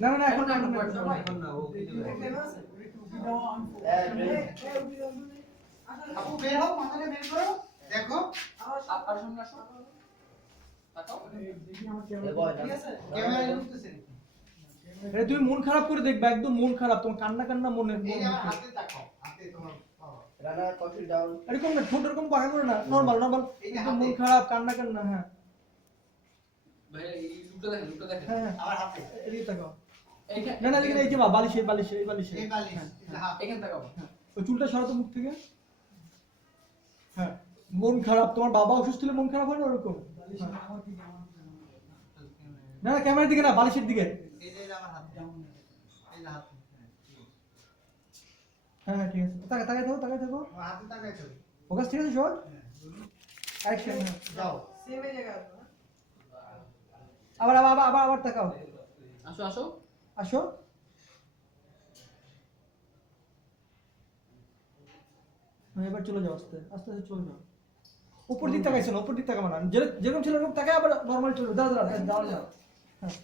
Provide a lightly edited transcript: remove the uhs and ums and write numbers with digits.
না না না এখন না না ও কিছু আপু বের হও, মাথাটা বের করো, দেখো আপনার সামনে আসো, তাকাও। দেখি আমার ক্যামেরা ঠিক আছে, ক্যামেরা ঢুকতেছে নাকি? আরে তুমি মন খারাপ করে দেখবা, একদম মন খারাপ, তোমার কান্না কান্না মনে এই যে আমার হাতে তাকাও, হাতে তোমার পাওয়া। রানা কফি ডাউন এরকম না, ঠোঁট এরকম বাঁকা করে না, নরমাল নরমাল, একদম মন খারাপ কান্না কান্না। হ্যাঁ ভাই এই লুকটা দেখেন, লুকটা দেখেন। হ্যাঁ আমার হাতে এদিকে তাকাও। এইখানে না না এদিকে না, এই যে বালিশে বালিশে এই বালিশে। এই বালিশ, এটা হাত। এখানে তাকাও। ওই চুলটা সরাতো মুখ থেকে। হ্যাঁ মন খারাপ, তোমার বাবা অসুস্থ হলে মন খারাপ হয় না ওরকম? না না ক্যামেরার দিকে না, বালিশের দিকে। এই যে আমার হাতে, এই যে হাতে। হ্যাঁ হ্যাঁ ঠিক আছে, তাকায় তাকায় থাকো তাকায় থাকো। আমার হাতে তাকাই তো। ফোকাস ঠিক আছে শট। অ্যাকশন। যাও। আবার আবার আবার আবার আবার তাকাও। আসো আসো। আসো। হ্যাঁ এবার চলে যাও, আস্তে আস্তে আস্তে চলে যাও। উপর দিক তাকাইছো না, উপর দিক তাকাবো না, যেরকম ছিল ওরকম তাকায়, আবার নরমাল চলে যাও। দাঁড়া দাঁড়া দাঁড়া যাও। হ্যাঁ